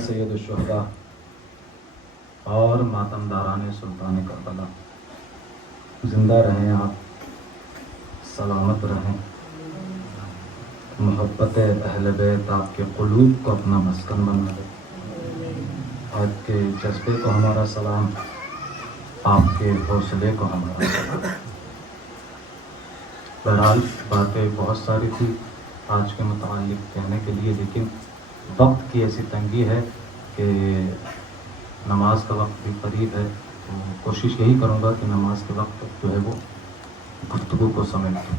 سید الشہداء اور ماتمداران سلطان کربلا، زندہ رہیں آپ، سلامت رہیں، محبت اہل بیت آپ کے قلوب کو اپنا مسکن بنا دے۔ آپ کے جذبے کو ہمارا سلام، آپ کے حوصلے کو ہمارا سلام۔ بہرحال باتیں بہت ساری تھی آج کے متعلق کہنے کے لیے، لیکن وقت کی ایسی تنگی ہے کہ نماز کا وقت بھی قریب ہے، تو کوشش یہی کروں گا کہ نماز کے وقت جو ہے وہ گفتگو کو سمیٹ دوں،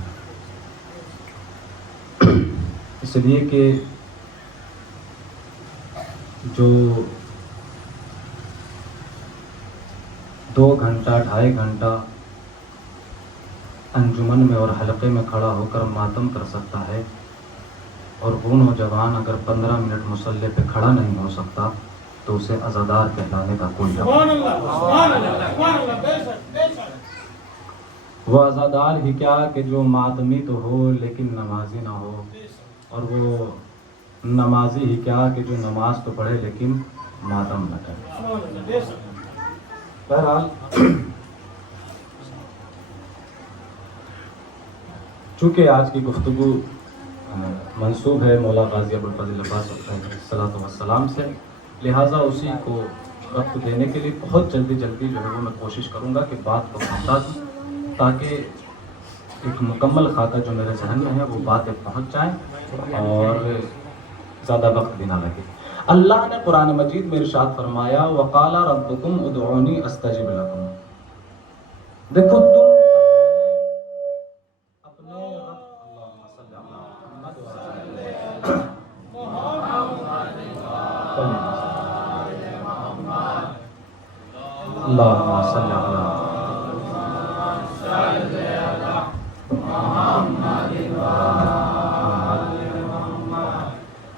اس لیے کہ جو 2 گھنٹہ 2.5 گھنٹہ انجمن میں اور حلقے میں کھڑا ہو کر ماتم کر سکتا ہے، اور وہ نوجوان اگر 15 منٹ مصلی پہ کھڑا نہیں ہو سکتا تو اسے عزادار کہلانے کا کوئی حق نہیں۔ وہ عزادار ہی کیا کہ جو ماتمی تو ہو لیکن نمازی نہ ہو، اور وہ نمازی ہی کیا کہ جو نماز تو پڑھے لیکن ماتم نہ کرے۔ بہرحال چونکہ آج کی گفتگو منسوب ہے مولا غازی ابوالفضل عباس علیہ الصلوۃ والسلام سے، لہٰذا اسی کو وقت دینے کے لیے بہت جلدی جو ہے وہ میں کوشش کروں گا کہ بات کو پہنچا دوں، تاکہ ایک مکمل خاکہ جو میرے ذہن میں ہے وہ باتیں پہنچ جائیں اور زیادہ وقت بھی نہ لگے۔ اللہ نے قرآن مجید میں ارشاد فرمایا وَقَالَ رَبُّكُمْ ادْعُونِي أَسْتَجِبْ لَكُمْ۔ دیکھو تم اللہم صلی علی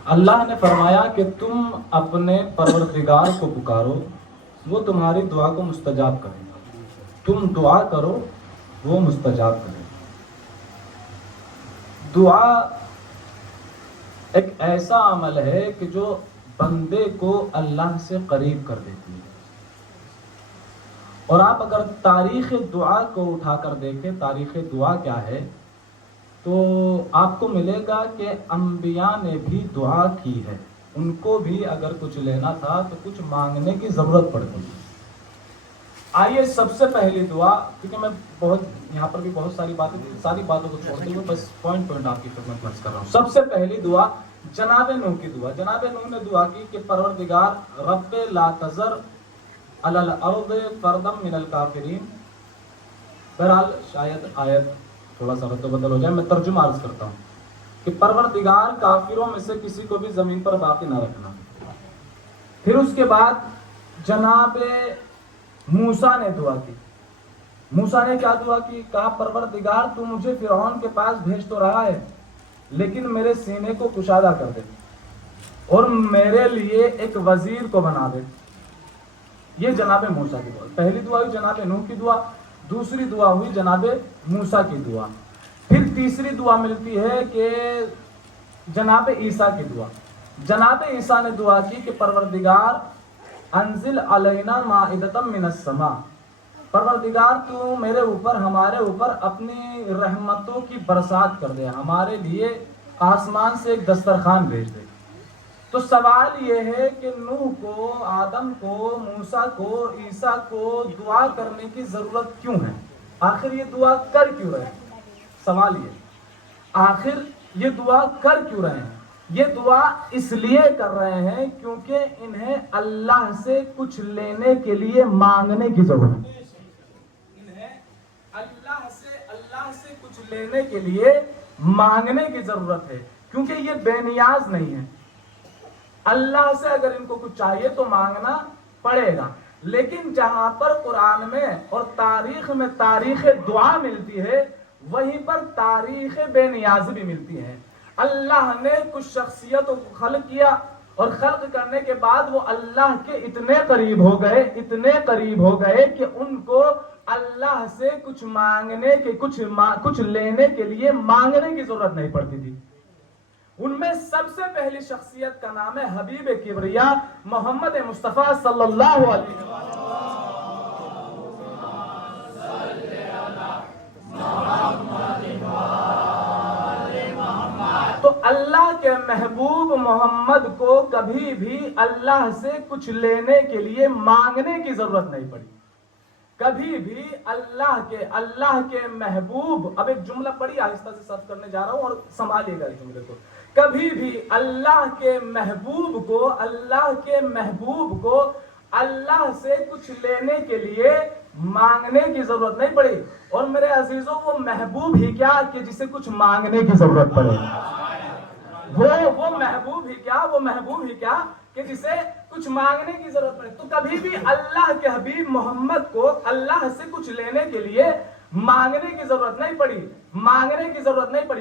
اللہ نے فرمایا کہ تم اپنے پروردگار کو پکارو، وہ تمہاری دعا کو مستجاب کرے گا۔ تم دعا کرو، وہ مستجاب کرے گا۔ دعا ایک ایسا عمل ہے کہ جو بندے کو اللہ سے قریب کر دیتی ہے، اور آپ اگر تاریخ دعا کو اٹھا کر دیکھیں، تاریخ دعا کیا ہے، تو آپ کو ملے گا کہ انبیاء نے بھی دعا کی ہے، ان کو بھی اگر کچھ لینا تھا تو کچھ مانگنے کی ضرورت پڑتی ہے۔ آئیے سب سے پہلی دعا، کیونکہ میں یہاں پر بھی بہت ساری باتیں تھی، ساری باتوں کو چھوڑتے ہوئے بس پوائنٹ آپ کی خدمت میں عرض کر رہا ہوں۔ سب سے پہلی دعا جناب نوح کی دعا۔ جناب نوح نے دعا کی کہ پروردگار رب لا تذر علی الارض فردا من الکافرین۔ بہرحال شاید آیت تھوڑا سا رد و بدل ہو جائے، میں ترجمہ عرض کرتا ہوں کہ پروردگار کافروں میں سے کسی کو بھی زمین پر باقی نہ رکھنا۔ پھر اس کے بعد جناب موسیٰ نے دعا کی۔ موسیٰ نے کیا دعا کی؟ کہا پروردگار تو مجھے فرعون کے پاس بھیج تو رہا ہے، لیکن میرے سینے کو کشادہ کر دے اور میرے لیے ایک وزیر کو بنا دے۔ یہ جناب موسیٰ کی دعا۔ پہلی دعا ہوئی جناب نوح کی دعا، دوسری دعا ہوئی جناب موسیٰ کی دعا، پھر تیسری دعا ملتی ہے کہ جناب عیسیٰ کی دعا۔ جناب عیسیٰ نے دعا کی کہ پروردگار انزل علینا مائدۃ من السماء، پروردگار تو میرے اوپر، ہمارے اوپر اپنی رحمتوں کی برسات کر دے، ہمارے لیے آسمان سے ایک دسترخوان بھیج دے۔ تو سوال یہ ہے کہ نوح کو، آدم کو، موسیٰ کو، عیسیٰ کو دعا کرنے کی ضرورت کیوں ہے؟ آخر یہ دعا کر کیوں رہے ہیں؟ سوال یہ، آخر یہ دعا کر کیوں رہے ہیں؟ یہ دعا اس لیے کر رہے ہیں کیونکہ انہیں اللہ سے کچھ لینے کے لیے مانگنے کی ضرورت ہے۔ انہیں اللہ سے کچھ لینے کے لیے مانگنے کی ضرورت ہے، کیونکہ یہ بے نیاز نہیں ہے۔ اللہ سے اگر ان کو کچھ چاہیے تو مانگنا پڑے گا، لیکن جہاں پر قرآن میں اور تاریخ میں تاریخ دعا ملتی ہے، وہیں پر تاریخ بے نیازی بھی ملتی ہے۔ اللہ نے کچھ شخصیتوں کو خلق کیا، اور خلق کرنے کے بعد وہ اللہ کے اتنے قریب ہو گئے کہ ان کو اللہ سے کچھ مانگنے کے، کچھ لینے کے لیے مانگنے کی ضرورت نہیں پڑتی تھی۔ ان میں سب سے پہلی شخصیت کا نام ہے حبیب کبریا محمد مصطفیٰ صلی اللہ علیہ وسلم. تو اللہ کے محبوب محمد کو کبھی بھی اللہ سے کچھ لینے کے لیے مانگنے کی ضرورت نہیں پڑی. کبھی بھی اللہ کے محبوب، اب ایک جملہ بڑی آہستہ سے صرف کرنے جا رہا ہوں اور سنبھالیے گا اس جملے کو. کبھی بھی اللہ کے محبوب کو اللہ سے کچھ لینے کے لیے مانگنے کی ضرورت نہیں پڑی. اور میرے عزیزوں، وہ محبوب ہی کیا کہ جسے کچھ مانگنے کی ضرورت پڑے. وہ محبوب ہی کیا کہ جسے کچھ مانگنے کی ضرورت پڑے. تو کبھی بھی اللہ کے حبیب محمد کو اللہ سے کچھ لینے کے لیے مانگنے کی ضرورت نہیں پڑی.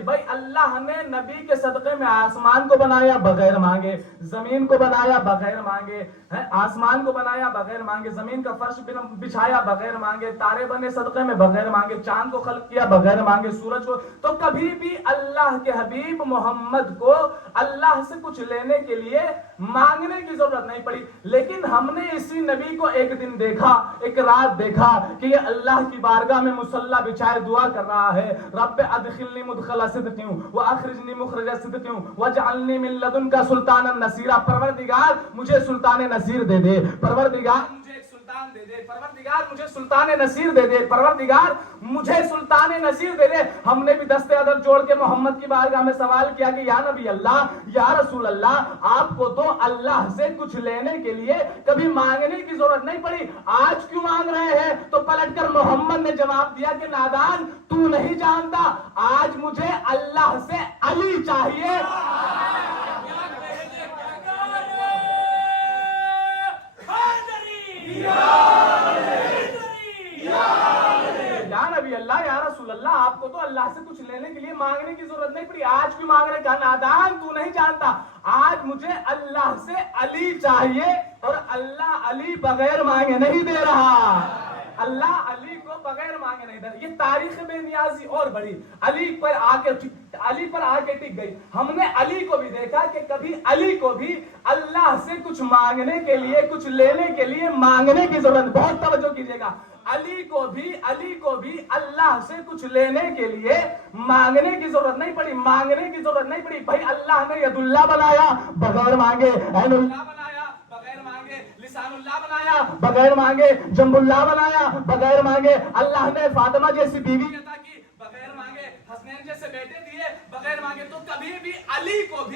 بھائی اللہ نے نبی کے صدقے میں آسمان کو بنایا بغیر مانگے، زمین کو بنایا بغیر مانگے، آسمان کو بنایا بغیر مانگے، زمین کا فرش بچھایا بغیر مانگے، تارے بنے صدقے میں بغیر مانگے، چاند کو خلق کیا بغیر مانگے، سورج کو. تو کبھی بھی اللہ کے حبیب محمد کو اللہ سے کچھ لینے کے لیے مانگنے کی ضرورت نہیں پڑی. لیکن ہم نے اسی نبی کو ایک دن دیکھا، ایک رات دیکھا کہ یہ اللہ کی بارگاہ میں مصلی بچھائے دعا کر رہا ہے، رب ادخلنی مدخل صدق واخرجنی مخرج صدق واجعلنی من لدنک سلطانا نصیرا. پروردگار مجھے سلطان نصیر دے دے، پروردگار مجھے ایک سلطان دے دے، پروردگار مجھے سلطان نصیر دے دے، پروردگار مجھے سلطان نصیر دے دے. ہم نے بھی دستے ادب جوڑ کے محمد کی بارگاہ میں سوال کیا کہ یا نبی اللہ، یا رسول اللہ، آپ کو تو اللہ سے کچھ لینے کے لیے کبھی مانگنے کی ضرورت نہیں پڑی، آج کیوں مانگ رہے ہیں؟ تو پلٹ کر محمد نے جواب دیا کہ نادان، تو نہیں جانتا، آج مجھے اللہ سے علی چاہیے. یا نبی اللہ، یا رسول اللہ، آپ کو تو اللہ سے کچھ لینے کے لیے مانگنے کی ضرورت نہیں پڑی، آج کیوں مانگ رہے؟ کہا نادان، تو نہیں جانتا، آج مجھے اللہ سے علی چاہیے، اور اللہ علی بغیر مانگے نہیں دے رہا. اللہ علی کو بغیر مانگے نہیں دے رہا. یہ تاریخ بے نیازی اور بڑی علی پر آ کے ٹک گئی. ہم نے علی کو بھی دیکھا کہ کبھی علی کو بھی اللہ سے کچھ مانگنے کے لیے، کچھ لینے کے لیے مانگنے کی ضرورت. بہت توجہ کیجیے گا، علی کو بھی اللہ سے کچھ لینے کے لیے مانگنے کی ضرورت نہیں پڑی. بھائی اللہ نے ید اللہ بنایا بغیر مانگے، عین اللہ بنایا بغیر مانگے، لسان اللہ بنایا بغیر مانگے، جنب اللہ بنایا بغیر مانگے. اللہ نے فاطمہ جیسی بیوی عطا کی بغیر مانگے، حسنین جیسے بیٹے دیے بغیر مانگے. تو کبھی بھی علی کو بھی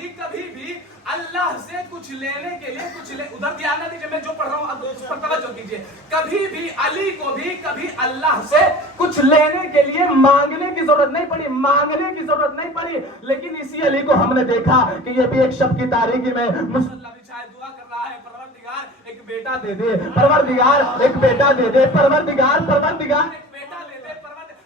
اللہ سے کچھ لینے کے لیے ادھر دھیان نہ دیجیے، میں جو پڑھ رہا ہوں اب اس پر توجہ کیجیے. کبھی بھی علی کو بھی کبھی اللہ سے کچھ لینے کے لیے مانگنے کی ضرورت نہیں پڑی. لیکن اسی علی کو ہم نے دیکھا کہ یہ بھی ایک شب کی تاریکی میں مصلی بچھائے دعا کر رہا ہے، پروردگار ایک بیٹا دے دے، پروردگار ایک بیٹا دے دے، پروردگار ایک بیٹا دے دے.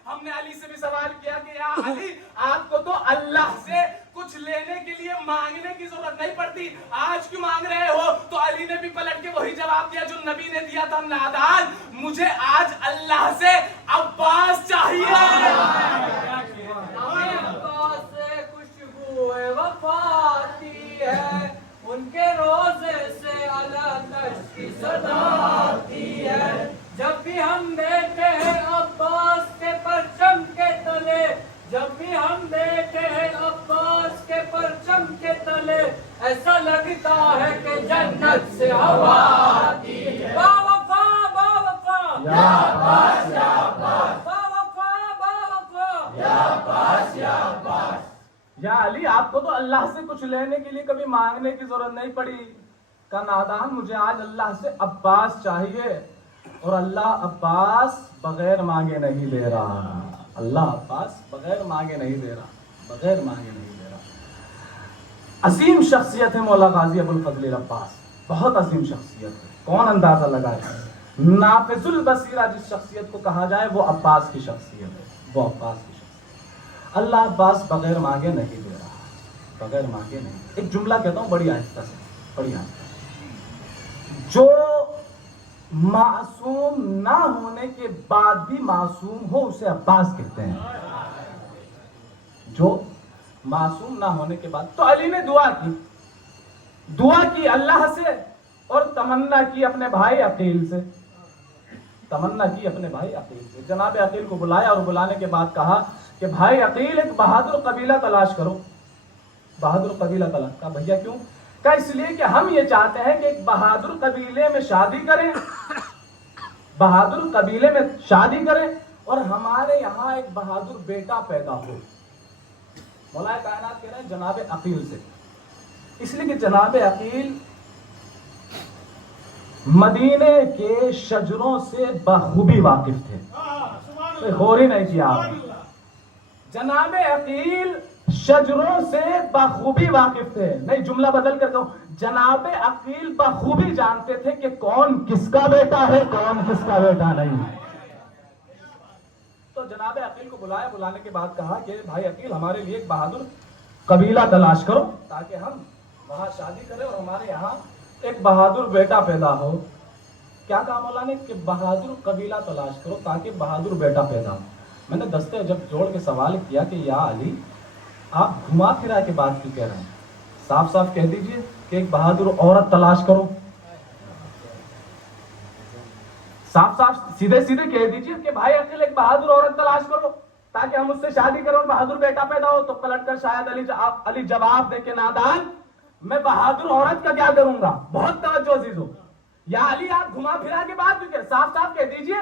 ہم نے علی سے بھی سوال کیا کہ یا علی، آپ کو تو اللہ سے کچھ لینے کے لیے مانگنے کی ضرورت نہیں پڑتی، آج کیوں مانگ رہے ہو؟ تو علی نے بھی پلٹ کے وہی جواب دیا جو نبی نے دیا تھا، نادان، مجھے آج اللہ سے عباس چاہیے. عباس سے خوشبو وفا آتی ہے، ان کے روزے سے علامت کی صدا آتی ہے. جب بھی ہم بیٹھے ہیں عباس کے پرچم کے تلے، جب بھی ہم بیٹھے ہیں عباس کے پرچم کے تلے، ایسا لگتا ہے کہ جنت سے ہوا آتی ہے. با وفا یا عباس، یا عباس، با وفا یا عباس، یا عباس. یا علی، آپ کو تو اللہ سے کچھ لینے کے لیے کبھی مانگنے کی ضرورت نہیں پڑی. کہا نادان، مجھے آج اللہ سے عباس چاہیے، اور اللہ عباس بغیر مانگے نہیں دے رہا. اللہ عباس بغیر مانگے نہیں دے رہا. عظیم شخصیت ہے مولا غازی ابو الفضل عباس، بہت عظیم شخصیت ہے. کون اندازہ لگائے؟ نافذ البصیرہ جس شخصیت کو کہا جائے وہ عباس کی شخصیت ہے، اللہ عباس بغیر مانگے نہیں دے رہا. ایک جملہ کہتا ہوں بڑی آہستہ سے. جو معصوم نہ ہونے کے بعد بھی معصوم ہو اسے عباس کہتے ہیں. جو मासूम ना होने के बाद। तो अली ने दुआ की अल्लाह से और तमन्ना की अपने भाई अकील से, तमन्ना की अपने भाई अकील से। जनाब अकील को बुलाया और बुलाने के बाद कहा कि भाई अकील एक बहादुर कबीला तलाश करो। बहादुर कबीला तलाश। कहा भैया क्यों? कहा इसलिए कि हम ये चाहते हैं कि एक बहादुर कबीले में शादी करें, बहादुर कबीले में शादी करें और हमारे यहाँ एक बहादुर बेटा पैदा हो। मौलाए कायनात कह रहे हैं जनाब अकील से, इसलिए कि जनाब अकील मदीने के शजरों से बखूबी वाकिफ थे। कोई गौर ही नहीं किया आपने। जनाब अकील शजरों से बखूबी वाकिफ थे। नहीं, जुमला बदल कर कहूं, जनाब अकील बखूबी जानते थे कि कौन किसका बेटा है, कौन किसका बेटा नहीं। तो जनाब अकील को बुलाया, बुलाने के बाद कहा कि भाई अकील हमारे लिए एक बहादुर कबीला तलाश करो ताकि हम वहां शादी करें और हमारे यहाँ एक बहादुर बेटा पैदा हो। क्या कहा मौला ने? कि बहादुर कबीला तलाश करो ताकि बहादुर बेटा पैदा हो। मैंने दस्ते जब जोड़ के सवाल किया कि या अली आप घुमा फिरा के बात क्यों कह रहे हैं? साफ साफ कह दीजिए कि एक बहादुर औरत तलाश करो। साफ साफ सीधे सीधे कह दीजिए कि भाई अकेल एक बहादुर औरत तलाश करो ताकि हम उससे शादी करें और बहादुर बेटा पैदा हो। तो पलट कर शायद अली जवाब दे के नादान, मैं बहादुर औरत का क्या करूंगा? बहुत तवज्जो अजीजों। या अली आप घुमा फिरा के बात क्यों? साफ साफ कह दीजिए,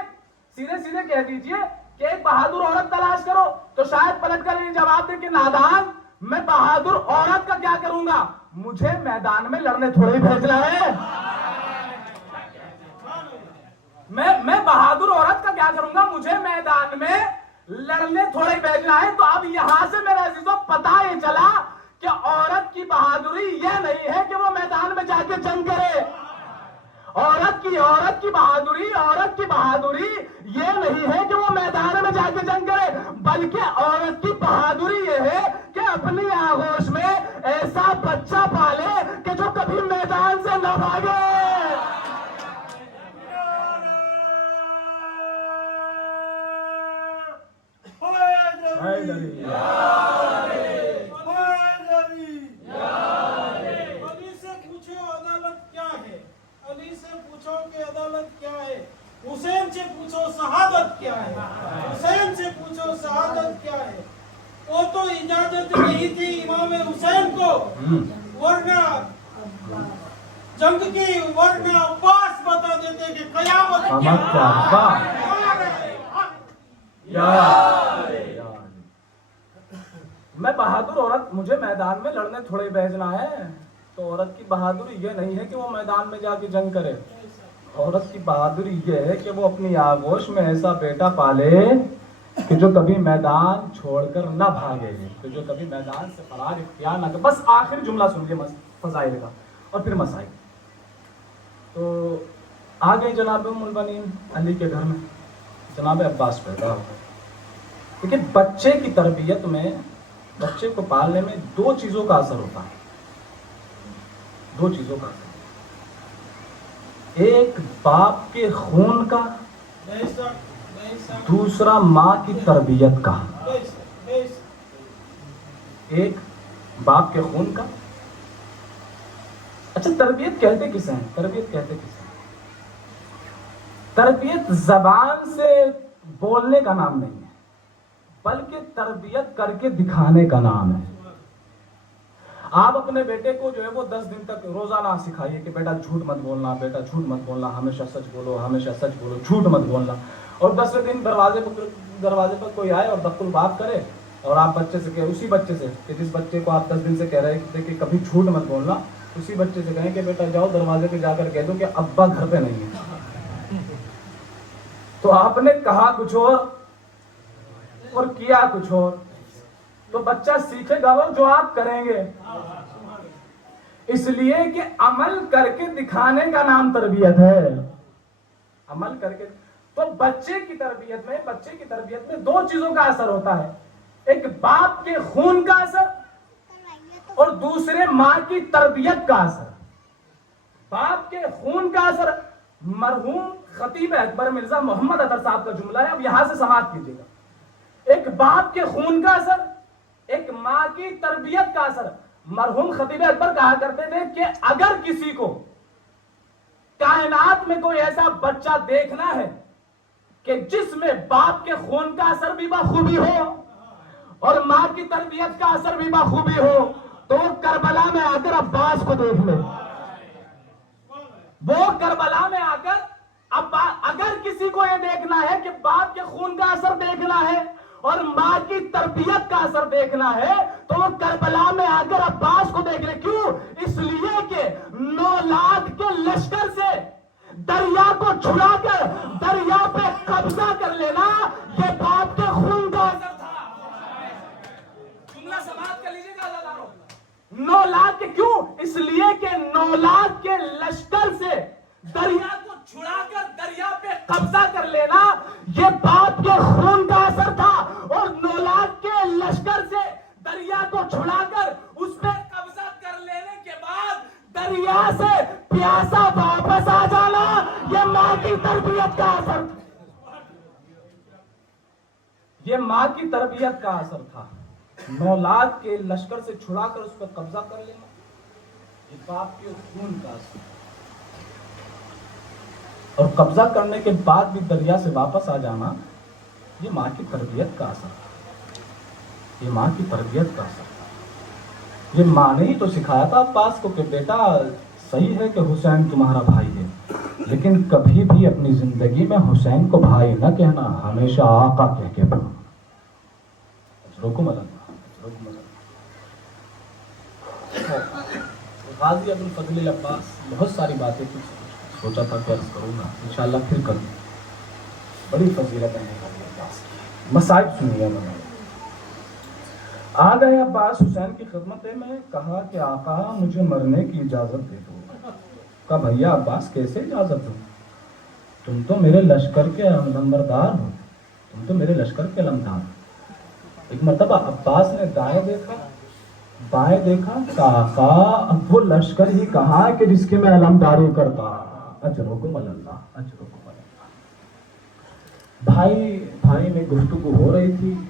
सीधे सीधे कह दीजिए कि एक बहादुर औरत तलाश करो। तो शायद पलट कर अली जवाब दे के नादान, मैं बहादुर औरत का क्या करूंगा? मुझे मैदान में लड़ने थोड़ी भेजना है। मैं बहादुर औरत का क्या करूंगा? मुझे मैदान में लड़ने थोड़े भेजना है। तो अब यहां से मेरे अजीजों पता ये चला कि औरत की बहादुरी ये नहीं है कि वो मैदान में जाके जंग करे। औरत की बहादुरी ये नहीं है कि वो मैदान में जाके जंग करे, बल्कि औरत की बहादुरी ये है कि अपनी आगोश में ऐसा बच्चा पाले कि जो कभी मैदान से न भागे। अली से पूछो अदालत क्या है, अली से पूछो कि अदालत क्या है। हुसैन से पूछो शहादत क्या है, हुसैन से पूछो शहादत क्या है। वो तो इजाजत नहीं थी इमाम हुसैन को, वरना जंग की, वरना पास बता देते कि कयामत मैं बहादुर औरत, मुझे मैदान में लड़ने थोड़े भेजना है। तो औरत की बहादुरी ये नहीं है कि वो मैदान में जाके जंग करे। औरत की बहादुरी ये है कि वो अपनी आगोश में ऐसा बेटा पाले कि जो कभी मैदान छोड़कर ना भागे, कि जो कभी मैदान से फरार इख्तियार ना करे। बस आखिर जुमला सुनिए फजाइल का और फिर मसाइल। तो आ गए जनाब उम्मुल बनीन अली के घर में, जनाब अब्बास पैदा हो गए। लेकिन बच्चे की तरबियत में, बच्चे को पालने में दो चीजों का असर होता है, दो चीजों का असर। एक बाप के खून का, दूसरा माँ की तरबियत का। एक बाप के खून का। अच्छा, तरबियत कहते किसे हैं? तरबियत कहते किसे हैं? तरबियत जबान से बोलने का नाम नहीं है, बल्कि तरबियत करके दिखाने का नाम है। आप अपने बेटे को जो है वो 10 दिन तक रोजाना सिखाइए कि बेटा झूठ मत बोलना, बेटा झूठ मत बोलना, हमेशा सच बोलो, हमेशा सच बोलो, झूठ मत बोलना। और 10वें दिन दरवाजे पर कोई आए और दख्तुल बात करे और आप बच्चे से कहें, उसी बच्चे से कि जिस बच्चे को आप 10 दिन से कह रहे थे कि कभी झूठ मत बोलना, उसी बच्चे से कहें कि बेटा जाओ दरवाजे पे जाकर कह दो कि अब्बा घर पे नहीं है। तो आपने कहा कुछ और किया कुछ और, तो बच्चा सीखेगा वो जो आप करेंगे। इसलिए कि अमल करके दिखाने का नाम तरबियत है, अमल करके। तो बच्चे की तरबियत में दो चीजों का असर होता है, एक बाप के खून का असर और दूसरे माँ की तरबियत का असर। बाप के खून का असर, मरहूम खतीब अकबर मिर्जा मोहम्मद अतर साहब का जुमला है, अब यहां से समाप्त कीजिएगा। एक बाप के खून का असर, एक माँ की तरबियत का असर। मरहूम खतीब अकबर कहा करते थे कि अगर किसी को कायनात में कोई ऐसा बच्चा देखना है कि जिसमें बाप के खून का असर भी बखूबी हो और माँ की तरबियत का असर भी बखूबी हो, तो करबला में आकर अब्बास को देख ले। वो करबला में आकर अगर किसी को ये देखना है कि बाप के खून का असर देखना है और माँ की तरबियत का असर देखना है, तो वो करबला में आकर अब्बास को देख ले। क्यों? इसलिए कि 9 लाख के लश्कर से दरिया को छुड़ाकर दरिया पे कब्जा कर लेना, ये बाप के खून का असर था। जुमला समाप्त कर लीजिएगा अज़ादारों। 9 लाख के क्यों? इसलिए कि 9 लाख के लश्कर से दरिया को छुड़ाकर दरिया पे कब्जा कर लेना, ये बाप के खून का असर था। और 9 लाख के लश्कर से दरिया को छुड़ाकर उस पर कब्जा कर लेने के बाद दरिया से प्यासा वापस आ जाना, ये माँ की तरबियत का असर था। ये माँ की तरबियत का असर था। 9 लाख के लश्कर से छुड़ाकर उस पर कब्जा कर लेना, ये बाप के खून का असर। और कब्जा करने के बाद भी दरिया से वापस आ जाना, ये माँ की तरबियत का असर था। ये माँ की तरबियत का असर था। ये माँ ने ही तो सिखाया था अब्बास को कि बेटा सही है कि हुसैन तुम्हारा भाई है, लेकिन कभी भी अपनी जिंदगी में हुसैन को भाई न कहना, हमेशा आका कह के बुलाना। गाजी अब्दुल फजल अब्बास बहुत सारी बातें कुछ सोचा था कि अर्ज करूँगा, इंशाअल्लाह फिर करूँ। बड़ी फजीलत है अब्बास की, मसाइब सुनिए। मैंने आ गए अब्बास हुसैन की खिदमत में, कहा कि आका मुझे मरने की इजाज़त दे दो। कहा भैया अब्बास कैसे इजाज़त दो, तुम तो मेरे लश्कर के नंबरदार हो, तुम तो मेरे लश्कर के अलमदार। एक मरतबा अब्बास ने दाएं देखा बाएं देखा, काका अब वो लश्कर ही कहा कि जिसके मैं अलमदारी करता। अजरुकुम अल्लाह, अजरुकुम अल्लाह। भाई में गुफ्तगू हो रही थी।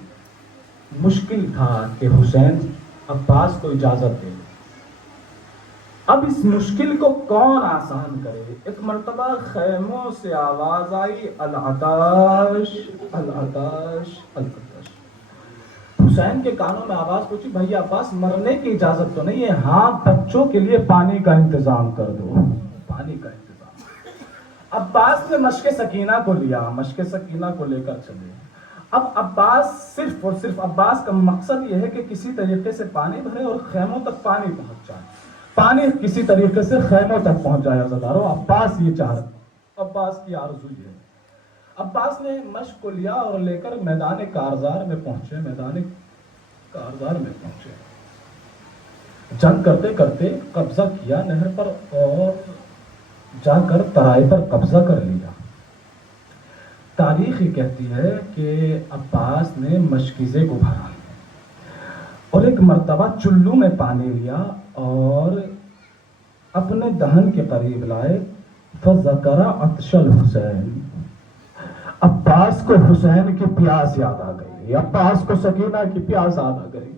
मुश्किल था कि हुसैन अब्बास को इजाजत दे। अब इस मुश्किल को कौन आसान करे। एक मर्तबा खैमों से आवाज आई, अल आताश अल आताश अल आताश। हुसैन के कानों में आवाज पहुंची, भैया अब्बास मरने की इजाजत तो नहीं है, हाँ बच्चों के लिए पानी का इंतजाम कर दो, पानी का इंतजाम। अब्बास ने मशके सकीना को लिया, मशके सकीना को लेकर चले। अब अब्बास सिर्फ और सिर्फ अब्बास का मकसद यह है कि किसी तरीके से पानी भरे और खैमों तक पानी पहुंच जाए, पानी किसी तरीके से खैमों तक पहुंच जाए। अज़ादारों अब्बास ये चाह रहे, अब्बास की आरज़ू ये है। अब्बास ने मशक को लिया और लेकर मैदान कारज़ार में पहुंचे, मैदान कारज़ार में पहुंचे। जंग करते करते कब्जा किया नहर पर और जाकर तराई पर कब्जा कर लिया। तारीख ही कहती है कि अब्बास ने मशकीज़े को भरा और एक मर्तबा चुल्लू में पानी लिया और अपने दहन के करीब लाए। फज़करा अतशल हुसैन, अब्बास को हुसैन की प्यास याद आ गई, अब्बास को सकीना की प्यास याद आ गई।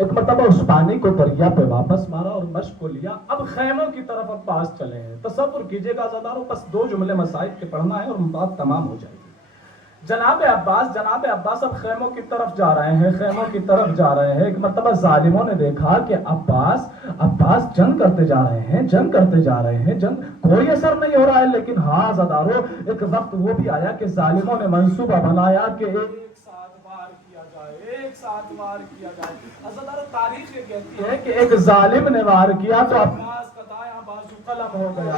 एक मर्तबा उस पानी को दरिया पे वापस मारा और मश्क को लिया। अब खैमों की तरफ अब्बास चले हैं। तसव्वुर कीजिएगा अज़ादारों, बस 2 जुमले मसाइब के पढ़ना है और बात तमाम हो जाएगी। जनाब अब्बास अब खैमों की तरफ जा रहे हैं, खैमों की तरफ जा रहे हैं। एक मर्तबा जालिमों ने देखा कि अब्बास जंग करते जा रहे हैं, जंग करते जा रहे हैं, जंग कोई असर नहीं हो रहा है। लेकिन हाँ अज़ादारों, एक वक्त वो भी आया कि जालिमों ने मंसूबा बनाया कि एक साथ वार किया जाए। अज़ादारों तारीख ये कहती है कि एक जालिम ने वार किया तो अब्बास का दायां बाजू कलम हो गया,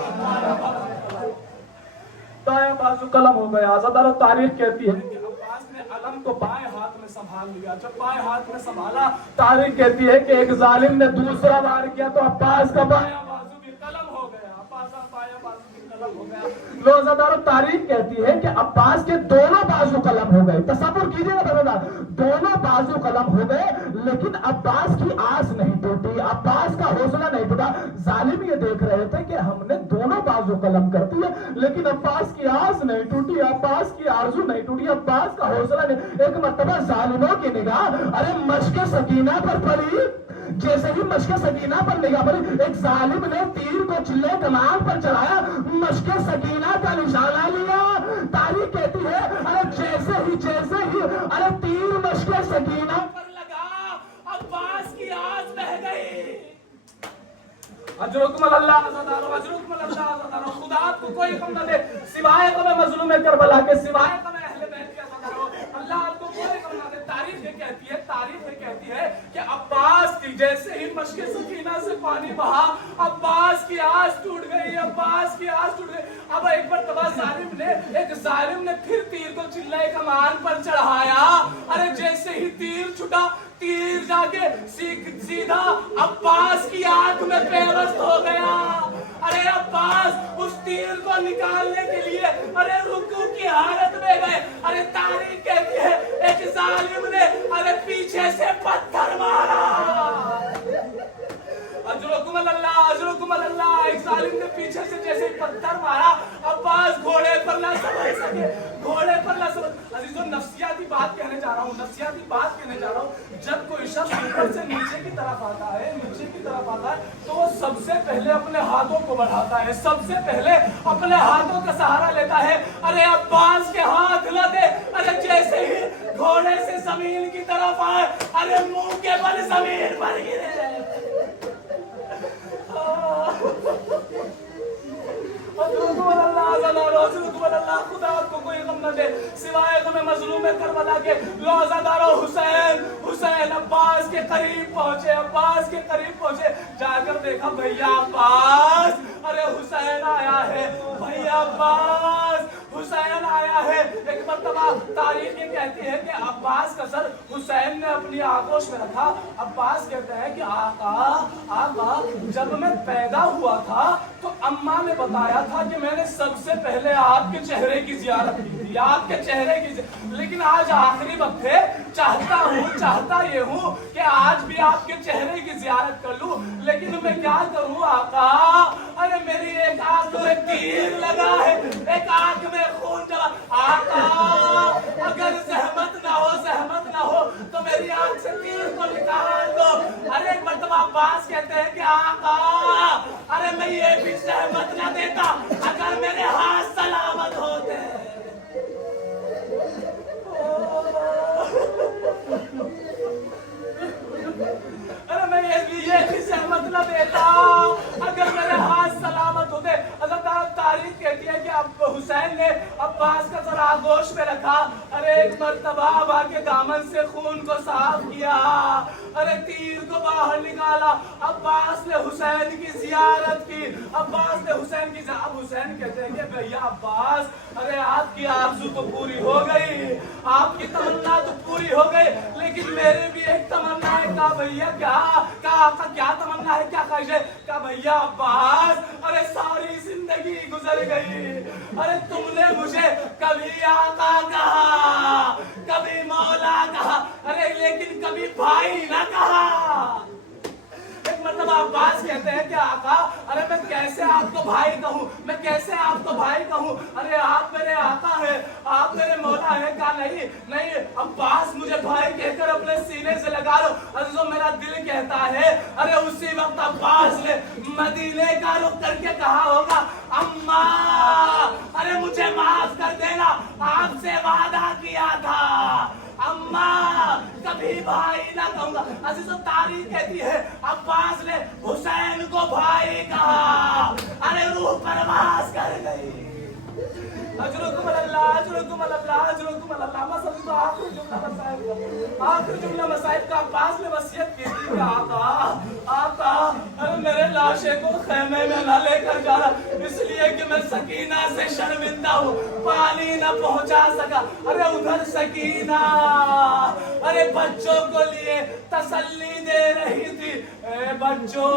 दायां बाजू कलम हो गया। अज़ादारों तारीख कहती है कि अब्बास ने अलम को बाएं हाथ में संभाल लिया। जब बाएं हाथ में संभाला, तारीख कहती है कि एक जालिम ने दूसरा वार किया तो अब्बास का बायां बाजू भी कलम हो गया, अब्बास का बायां बाजू भी कलम हो गया। अज़ादारों तारीख कहती है कि अब्बास के दोनों बाजू कलम हो गए। तसव्वुर कीजिएगा बराबर, दोनों बाजू कलम हो गए, लेकिन अब्बास की आस नहीं टूटी, अब्बास का हौसला नहीं टूटा। जालिम ये देख रहे थे कि हमने दोनों बाजू कलम करती है, लेकिन अब्बास की आस नहीं टूटी, अब्बास की आरज़ू नहीं टूटी, अब्बास का हौसला नहीं। एक मर्तबा जालिमों की निगाह अरे मश्क सकीना पर पड़ी, जैसे ही मश्क सकीना पर निगाह पड़ी, एक जालिम ने तीर को चिल्ले कमान पर चढ़ाया, मश्क सकीना का निशाना लिया। तारीख कहती है अरे जैसे ही अरे तीर मश्क सकीना पर लगा, अब्बास की आस बह गई। अजरुकुम अल्लाह अज़दारो, अजरुकुम अल्लाह अज़दारो। खुदा आपको कोई गम न दे सिवाय गम मज़लूम करबला के, सिवाय गम अहले बैत के अज़दारो। अल्लाह आपको कोई गम न दे। तारीख ये कहती है कि अब्बास की जैसे ही मश्क सकीना से पानी बहा, अब्बास की आस टूट गई, अब्बास की आस टूट गई। अब एक मर्तबा एक जालिम ने फिर तीर को चिल्लाए कमान पर चढ़ाया। अरे जैसे ही तीर छुटा, तीर जाके सीधा अब्बास की आंख में पेवस्त हो गया। अरे अब्बास उस तीर को निकालने के लिए अरे रुकू की हालत में गए। अरे तारीख कहती है एक जालिम ने अरे पीछे से पत्थर मारा। अजरुकुम अल्लाह। एक जालिम ने पीछे से जैसे पत्थर मारा, अब्बास घोड़े पर ना समझ सके, घोड़े पर ना समझ। अजीजों, नफ्सियाती बात कहने जा रहा हूँ। जब कोई शख्स ऊपर से नीचे की तरफ आता है तो वो सबसे पहले अपने हाथों को बढ़ाता है, सबसे पहले अपने हाथों का सहारा लेता है। अरे अब्बास के हाथ लगे, अरे जैसे ही घोड़े से जमीन की तरफ आए, अरे मुंह के बल जमीन पर गिरे। खुदा आपको कोई गम न दे सिवाय गम मजलूम करबला के। लो अज़ादारो, हुसैन अब्बास के करीब पहुंचे, जाकर देखा भैया अब्बास, अरे हुसैन आया है, भैया अब्बास हुसैन आया है। एक मर्तबा तारीख ये कहती है कि अब्बास का सर हुसैन ने अपनी आगोश में रखा। अब्बास कहते हैं कि आका जब मैं पैदा हुआ था तो अम्मा ने बताया था कि मैंने सबसे पहले आपके चेहरे की जियारत की थी, आपके चेहरे की। लेकिन आज आखिरी वक्त है, चाहता ये हूँ कि आज भी आपके चेहरे की जियारत कर लूं, लेकिन मैं क्या करूँ आका। अरे मेरी एक आंख में तीर लगा है, एक आंख में खून जमा। आका अगर सहमत ना हो तो मेरी आंख से तीर को निकाल दो। अरे एक मर्तबा अब्बास कहते हैं कि आका अरे मैं ये भी सहमत ना देता अगर मेरे हाथ सलामत होते। अरे मैं ये भी सहमत ना देता अगर मेरे हाथ सलामत होते। तारीख कहती है कि अब हुसैन ने अब्बास का जरा आगोश में रखा। अरे एक मर्तबा अबा के दामन से खून को साफ किया, अरे तीर को बाहर निकाला। अब्बास ने हुसैन की जियारत की, अब हुसैन कहते हैं कि भैया अब्बास, अरे आपकी आरज़ू तो पूरी हो गई, आपकी तमन्ना तो पूरी हो गई, लेकिन मेरी भी एक तमन्ना है। कहा भैया क्या तमन्ना है, क्या ख्वाहिश है? कहा भैया अब्बास, अरे सारी जिंदगी गुजर गई, अरे तुमने मुझे कभी आका कहा, कभी मौला कहा, अरे लेकिन कभी भाई ना कहा। एक मतलब अब्बास कहते हैं कि आका, अरे मैं कैसे आपको भाई कहूँ, अरे आप मेरे आका हैं, आप मेरे मौला हैं। कहा नहीं अब्बास, मुझे भाई कहकर अपने सीने से लगा लो। अजीजों, मेरा दिल कहता है, अरे उसी वक्त अब्बास ने मदीने का रुख करके कहा होगा, अम्मा अरे मुझे माफ कर देना, आपसे वादा किया था, अम्मा कभी भाई ना कहूंगा। अजीजों, तारीख कहती है अब्बास ने हुसैन को भाई कहा, अरे रूह परवास कर गई। अजरुकुम अल्लाह। आखिर जुमला मसाइब का अब्बास ने वसीयत की थी कि आका अरे मेरे लाशे को खेमे में न लेकर जाना, इसलिए कि मैं सकीना से शर्मिंदा हूँ, पानी न पहुँचा सका। अरे उधर सकीना अरे बच्चों को लिए तसल्ली दे रही थी, बच्चों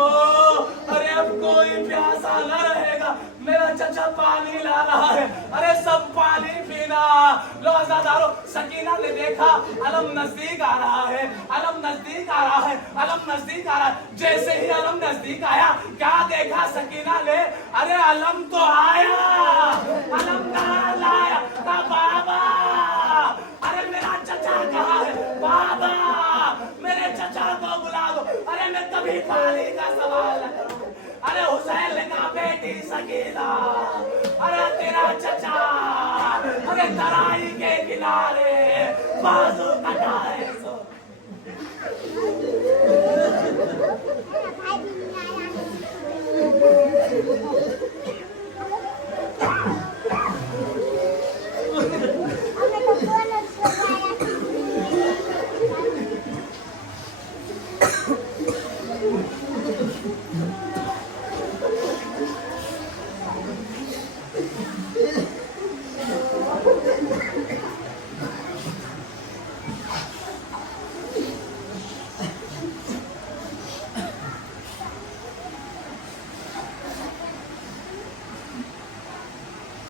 अरे अब कोई प्यासा न रहेगा, मेरा चचा पानी ला रहा है, अरे सब पानी पीना। लो आजादारो, सकीना ने देखा अलम नजदीक आ रहा है, अलम नजदीक आ रहा है, अलम नजदीक आ रहा है। जैसे ही अलम नजदीक आया, क्या देखा सकीना ने? अरे अलम तो आया, अलम कहाँ लाया? बाबा, अरे मेरा चचा कहाँ है? बाबा, मेरे चचा को बुला दो। अरे मैं कभी पानी का सवाल न करूं। अरे हुसैन ने कहा बेटी सकीना, अरे तेरा चचा, अरे तराई के किनारे बाजू कटा है,